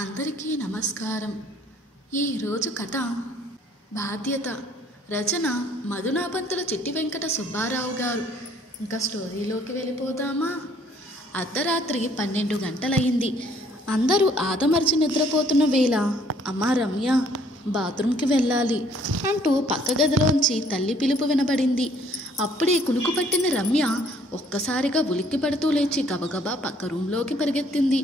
అందరికీ నమస్కారం. ఈరోజు కథ బాధ్యత. రచన మధునాపంతుల చిట్టి వెంకట సుబ్బారావు గారు. ఇంకా స్టోరీలోకి వెళ్ళిపోదామా? అర్ధరాత్రి 12 గంటలయ్యింది. అందరూ ఆదమర్చి నిద్రపోతున్న వేళ అమ్మా రమ్య, బాత్రూంకి వెళ్ళాలి అంటూ పక్క గదిలోంచి తల్లి పిలుపు వినబడింది. అప్పుడే కునుకు పట్టిన రమ్య ఒక్కసారిగా ఉలిక్కి పడుతూ లేచి గబగబా పక్క రూంలోకి పరిగెత్తింది.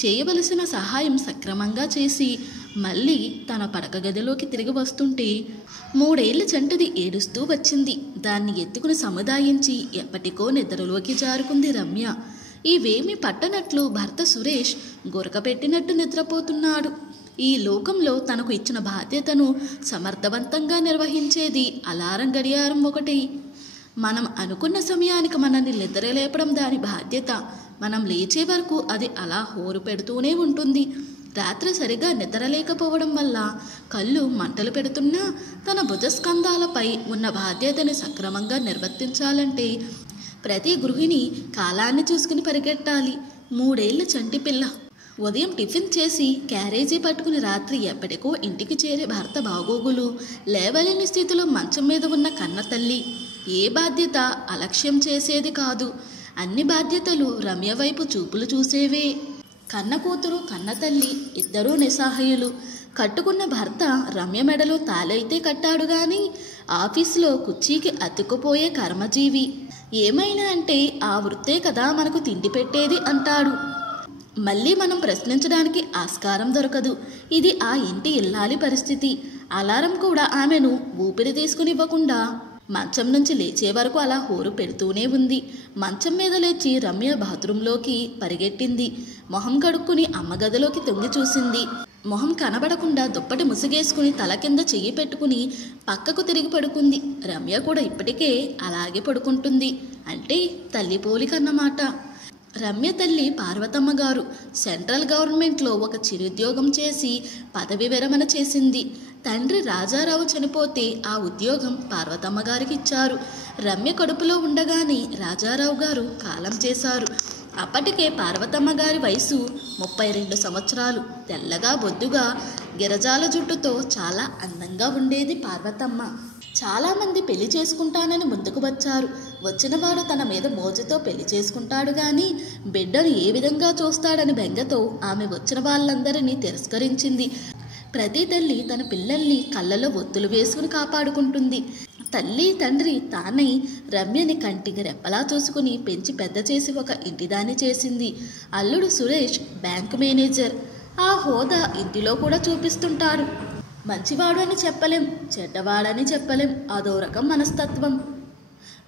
చేయవలసిన సహాయం సక్రమంగా చేసి మళ్ళీ తన పడక గదిలోకి తిరిగి వస్తుంటే 3 ఏళ్ల చంటిది ఏడుస్తూ వచ్చింది. దాన్ని ఎత్తుకుని సముదాయించి ఎప్పటికో నిద్రలోకి జారుకుంది రమ్య. ఇవేమీ పట్టనట్లు భర్త సురేష్ గురకపెట్టినట్టు నిద్రపోతున్నాడు. ఈ లోకంలో తనకు ఇచ్చిన బాధ్యతను సమర్థవంతంగా నిర్వహించేది అలారం గడియారం ఒకటి. మనం అనుకున్న సమయానికి మనల్ని నిద్రలేపడం దాని బాధ్యత. మనం లేచే వరకు అది అలా హోరు పెడుతూనే ఉంటుంది. రాత్రి సరిగా నిద్రలేకపోవడం వల్ల కళ్ళు మంటలు పెడుతున్నా తన భుజస్కంధాలపై ఉన్న బాధ్యతని సక్రమంగా నిర్వర్తించాలంటే ప్రతి గృహిణి కాలాన్ని చూసుకుని పరిగెట్టాలి. 3 ఏళ్ల చంటి పిల్ల. ఉదయం టిఫిన్ చేసి క్యారేజీ పట్టుకుని రాత్రి ఎప్పటికో ఇంటికి చేరే భర్త బాగోగులు, లేవలేని స్థితిలో మంచం మీద ఉన్న కన్న తల్లి ఏ బాధ్యత అలక్ష్యం చేసేది కాదు. అన్ని బాధ్యతలు రమ్య వైపు చూపులు చూసేవే. కన్న కూతురు కన్న తల్లి ఇద్దరూ నిస్సహాయులు. కట్టుకున్న భర్త రమ్య మెడలో తాళైతే కట్టాడు గాని ఆఫీసులో కుర్చీకి అతుక్కుపోయే కర్మజీవి. ఏమైనా అంటే ఆ వృత్తే కదా మనకు తిండి పెట్టేది అంటాడు. మళ్ళీ మనం ప్రశ్నించడానికి ఆస్కారం దొరకదు. ఇది ఆ ఇంటి ఇల్లాలి పరిస్థితి. అలారం కూడా ఆమెను ఊపిరి తీసుకునివ్వకుండా మంచం నుంచి లేచే వరకు అలా హోరు పెడుతూనే ఉంది. మంచం మీద లేచి రమ్య బాత్రూంలోకి పరిగెట్టింది. మొహం కడుక్కుని అమ్మ గదిలోకి తొంగి చూసింది. మొహం కనబడకుండా దుప్పటి ముసిగేసుకుని తల కింద చెయ్యి పెట్టుకుని పక్కకు తిరిగి పడుకుంది. రమ్య కూడా ఇప్పటికే అలాగే పడుకుంటుంది. అంటే తల్లి పోలికన్నమాట. రమ్య తల్లి పార్వతమ్మ గారు సెంట్రల్ గవర్నమెంట్లో ఒక చిరుద్యోగం చేసి పదవి విరమణ చేసింది. తండ్రి రాజారావు చనిపోతే ఆ ఉద్యోగం పార్వతమ్మ గారికి ఇచ్చారు. రమ్య కడుపులో ఉండగానే రాజారావు గారు కాలం చేశారు. అప్పటికే పార్వతమ్మ గారి వయసు 32 సంవత్సరాలు. తెల్లగా బొద్దుగా గిరజాల జుట్టుతో చాలా అందంగా ఉండేది పార్వతమ్మ. చాలామంది పెళ్లి చేసుకుంటానని ముందుకు వచ్చారు. వచ్చినవాడు తన మీద మోజుతో పెళ్లి చేసుకుంటాడు గాని బిడ్డను ఏ విధంగా చూస్తాడని బెంగతో ఆమె వచ్చిన వాళ్ళందరినీ తిరస్కరించింది. ప్రతి తల్లి తన పిల్లల్ని కళ్ళలో ఒత్తులు వేసుకుని కాపాడుకుంటుంది. తల్లి తండ్రి తానై రమ్యని కంటికి రెప్పలా చూసుకుని పెంచి పెద్ద చేసి ఒక ఇంటిదాన్ని చేసింది. అల్లుడు సురేష్ బ్యాంకు మేనేజర్. ఆ హోదా ఇంటిలో కూడా చూపిస్తుంటారు. మంచివాడు అని చెప్పలేం, చెడ్డవాడని చెప్పలేం. అదో రకం మనస్తత్వం.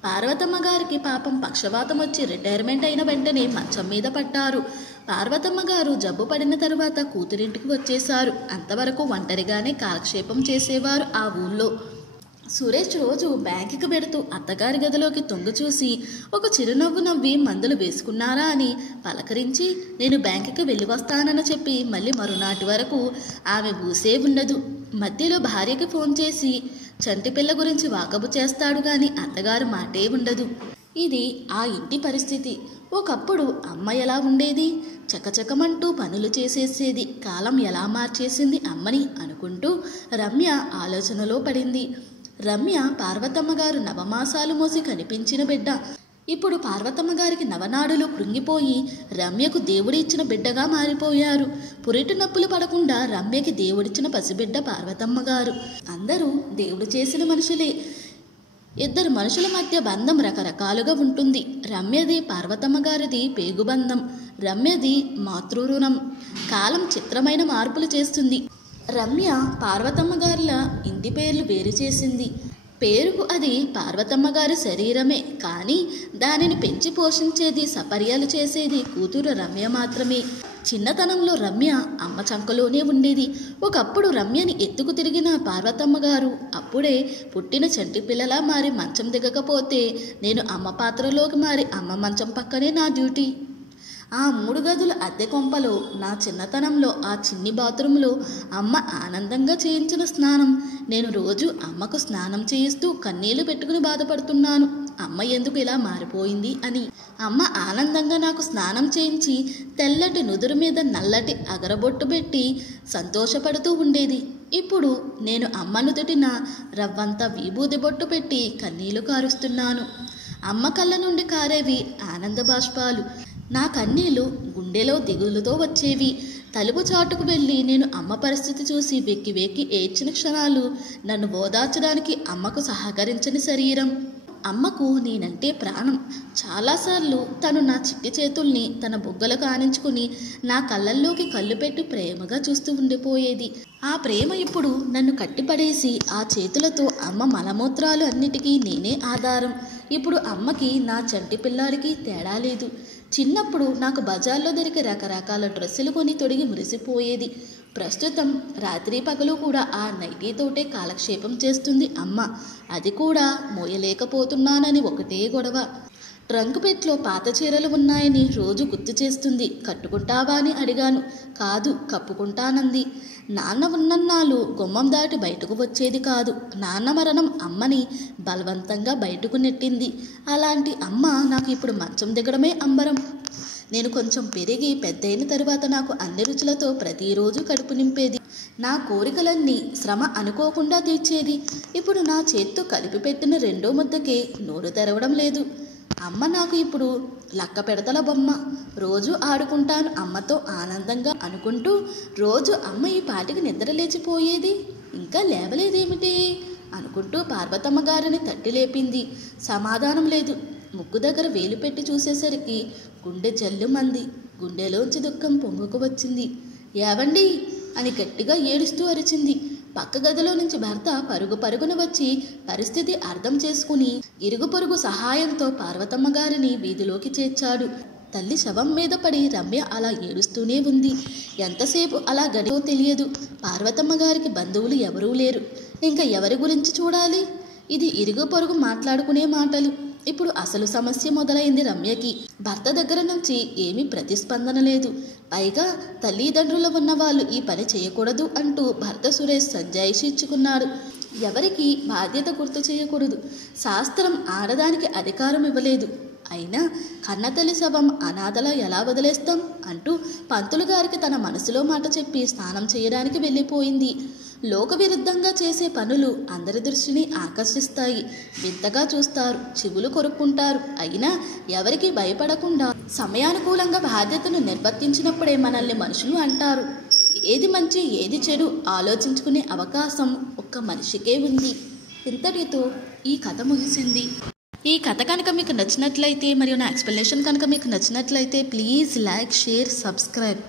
పార్వతమ్మ గారికి పాపం పక్షవాతం వచ్చి రిటైర్మెంట్ అయిన వెంటనే మంచం మీద పట్టారు. పార్వతమ్మ గారు జబ్బు పడిన తరువాత కూతురింటికి వచ్చేశారు. అంతవరకు ఒంటరిగానే కాలక్షేపం చేసేవారు ఆ ఊళ్ళో. సురేష్ రోజు బ్యాంకుకి పెడుతూ అత్తగారి గదిలోకి తొంగి చూసి ఒక చిరునవ్వు నవ్వి మందులు వేసుకున్నారా అని పలకరించి నేను బ్యాంకుకి వెళ్ళి వస్తానని చెప్పి మళ్ళీ మరునాటి వరకు ఆమె ఊసే ఉండదు. మధ్యలో భార్యకి ఫోన్ చేసి చంటి పిల్ల గురించి వాకబు చేస్తాడు గాని అత్తగారు మాటే ఉండదు. ఇది ఆ ఇంటి పరిస్థితి. ఒకప్పుడు అమ్మ ఎలా ఉండేది? చకచకమంటూ పనులు చేసేసేది. కాలం ఎలా మార్చేసింది అమ్మని అనుకుంటూ రమ్య ఆలోచనలో పడింది. రమ్య పార్వతమ్మ గారు నవమాసాలు మోసి కనిపించిన బిడ్డ. ఇప్పుడు పార్వతమ్మ గారికి నవనాడులు కృంగిపోయి రమ్యకు దేవుడిచ్చిన బిడ్డగా మారిపోయారు. పురిటి నొప్పులు పడకుండా రమ్యకి దేవుడిచ్చిన పసిబిడ్డ పార్వతమ్మ గారు. అందరూ దేవుడు చేసిన మనుషులే. ఇద్దరు మనుషుల మధ్య బంధం రకరకాలుగా ఉంటుంది. రమ్యది పార్వతమ్మ గారిది పేగుబంధం, రమ్యది మాతృరుణం. కాలం చిత్రమైన మార్పులు చేస్తుంది. రమ్య పార్వతమ్మ గారుల ఇంటి పేర్లు వేరు చేసింది. పేరుకు అది పార్వతమ్మ గారి శరీరమే కానీ దానిని పెంచి పోషించేది సపర్యాలు చేసేది కూతురు రమ్య మాత్రమే. చిన్నతనంలో రమ్య అమ్మ చంకలోనే ఉండేది. ఒకప్పుడు రమ్యని ఎత్తుకు తిరిగిన పార్వతమ్మ గారు అప్పుడే పుట్టిన చంటి పిల్లలా మారి మంచం దిగకపోతే నేను అమ్మ పాత్రలోకి మారి అమ్మ మంచం పక్కనే నా డ్యూటీ. ఆ 3 గదుల అద్దె కొంపలో నా చిన్నతనంలో ఆ చిన్ని బాత్రూంలో అమ్మ ఆనందంగా చేయించిన స్నానం నేను రోజు అమ్మకు స్నానం చేయిస్తూ కన్నీళ్లు పెట్టుకుని బాధపడుతున్నాను. అమ్మ ఎందుకు ఇలా మారిపోయింది అని. అమ్మ ఆనందంగా నాకు స్నానం చేయించి తెల్లటి నుదురు మీద నల్లటి అగరబొట్టు పెట్టి సంతోషపడుతూ ఉండేది. ఇప్పుడు నేను అమ్మ నుదుటిన రవ్వంత విభూది బొట్టు పెట్టి కన్నీళ్లు కారుస్తున్నాను. అమ్మ కళ్ళ నుండి కారేవి ఆనంద బాష్పాలు. నా కన్నీళ్లు గుండెలో దిగులుతో వచ్చేవి. తలుపు చాటుకు వెళ్ళి నేను అమ్మ పరిస్థితి చూసి వెక్కి వెక్కి ఏడ్చిన క్షణాలు. నన్ను ఓదార్చడానికి అమ్మకు సహకరించని శరీరం. అమ్మకు నేనంటే ప్రాణం. చాలాసార్లు తను నా చిట్టి చేతుల్ని తన బుగ్గలకు ఆనించుకుని నా కళ్ళల్లోకి కళ్ళు పెట్టి ప్రేమగా చూస్తూ ఉండిపోయేది. ఆ ప్రేమ ఇప్పుడు నన్ను కట్టిపడేసి ఆ చేతులతో అమ్మ మలమూత్రాలు అన్నిటికీ నేనే ఆధారం. ఇప్పుడు అమ్మకి నా చంటి పిల్లాడికి తేడా లేదు. చిన్నప్పుడు నాకు బజార్లో దొరికే రకరకాల డ్రెస్సులు కొని తొడిగి మురిసిపోయేది. ప్రస్తుతం రాత్రి పగలు కూడా ఆ నైటీతోటే కాలక్షేపం చేస్తుంది అమ్మ. అది కూడా మోయలేకపోతున్నానని ఒకటే గొడవ. ట్రంక్ పెట్లో పాత చీరలు ఉన్నాయని రోజు గుర్తు చేస్తుంది. కట్టుకుంటావా అని అడిగాను. కాదు, కప్పుకుంటానంది. నాన్న ఉన్నన్నాళ్ళు గుమ్మం దాటి బయటకు వచ్చేది కాదు. నాన్న మరణం అమ్మని బలవంతంగా బయటకు నెట్టింది. అలాంటి అమ్మ నాకు ఇప్పుడు మంచం దిగడమే అంబరం. నేను కొంచెం పెరిగి పెద్దయిన తరువాత నాకు అన్ని రుచులతో ప్రతిరోజు కడుపు నింపేది. నా కోరికలన్నీ శ్రమ అనుకోకుండా తీర్చేది. ఇప్పుడు నా చేత్తో కలిపి పెట్టిన రెండో ముద్దకే నోరు తెరవడం లేదు. అమ్మ నాకు ఇప్పుడు లక్క పెడతల బొమ్మ. రోజు ఆడుకుంటాను అమ్మతో ఆనందంగా అనుకుంటూ. రోజు అమ్మ ఈ పాటికి నిద్ర లేచిపోయేది, ఇంకా లేవలేదేమిటి అనుకుంటూ పార్వతమ్మ గారిని తట్టి లేపింది. సమాధానం లేదు. ముక్కు దగ్గర వేలు పెట్టి చూసేసరికి గుండె జల్లుమంది. గుండెలోంచి దుఃఖం పొంగుకు వచ్చింది. ఏవండి అని గట్టిగా ఏడుస్తూ అరిచింది. పక్క గదిలో నుంచి భర్త పరుగు పరుగున వచ్చి పరిస్థితి అర్థం చేసుకుని ఇరుగు పొరుగు సహాయంతో పార్వతమ్మ గారిని వీధిలోకి చేర్చాడు. తల్లి శవం మీద పడి రమ్య అలా ఏడుస్తూనే ఉంది. ఎంతసేపు అలా గడిపో తెలియదు. పార్వతమ్మ గారికి బంధువులు ఎవరూ లేరు. ఇంకా ఎవరి గురించి చూడాలి? ఇది ఇరుగు పొరుగు మాట్లాడుకునే మాటలు. ఇప్పుడు అసలు సమస్య మొదలైంది రమ్యకి. భర్త దగ్గర నుంచి ఏమీ ప్రతిస్పందన లేదు. పైగా తల్లిదండ్రులు ఉన్నవాళ్ళు ఈ పని చేయకూడదు అంటూ భర్త సురేష్ సంజాయిషి ఇచ్చుకున్నాడు. ఎవరికి బాధ్యత గుర్తు చేయకూడదు. శాస్త్రం ఆడదానికి అధికారం ఇవ్వలేదు. అయినా కన్నతల్లి శవం అనాథలా ఎలా వదిలేస్తాం అంటూ పంతులు గారికి తన మనసులో మాట చెప్పి స్నానం చేయడానికి వెళ్ళిపోయింది. లోకవిరుద్ధంగా చేసే పనులు అందరి దృష్టిని ఆకర్షిస్తాయి. వింతగా చూస్తారు, చెవులు కొరుక్కుంటారు. అయినా ఎవరికి భయపడకుండా సమయానుకూలంగా బాధ్యతను నిర్వర్తించినప్పుడే మనల్ని మనుషులు అంటారు. ఏది మంచి ఏది చెడు ఆలోచించుకునే అవకాశం ఒక్క మనిషికే ఉంది. ఇంతటితో ఈ కథ ముగిసింది. ఈ కథ కనుక మీకు నచ్చినట్లయితే మరియు నా ఎక్స్ప్లెనేషన్ కనుక మీకు నచ్చినట్లయితే ప్లీజ్ లైక్, షేర్, సబ్స్క్రైబ్.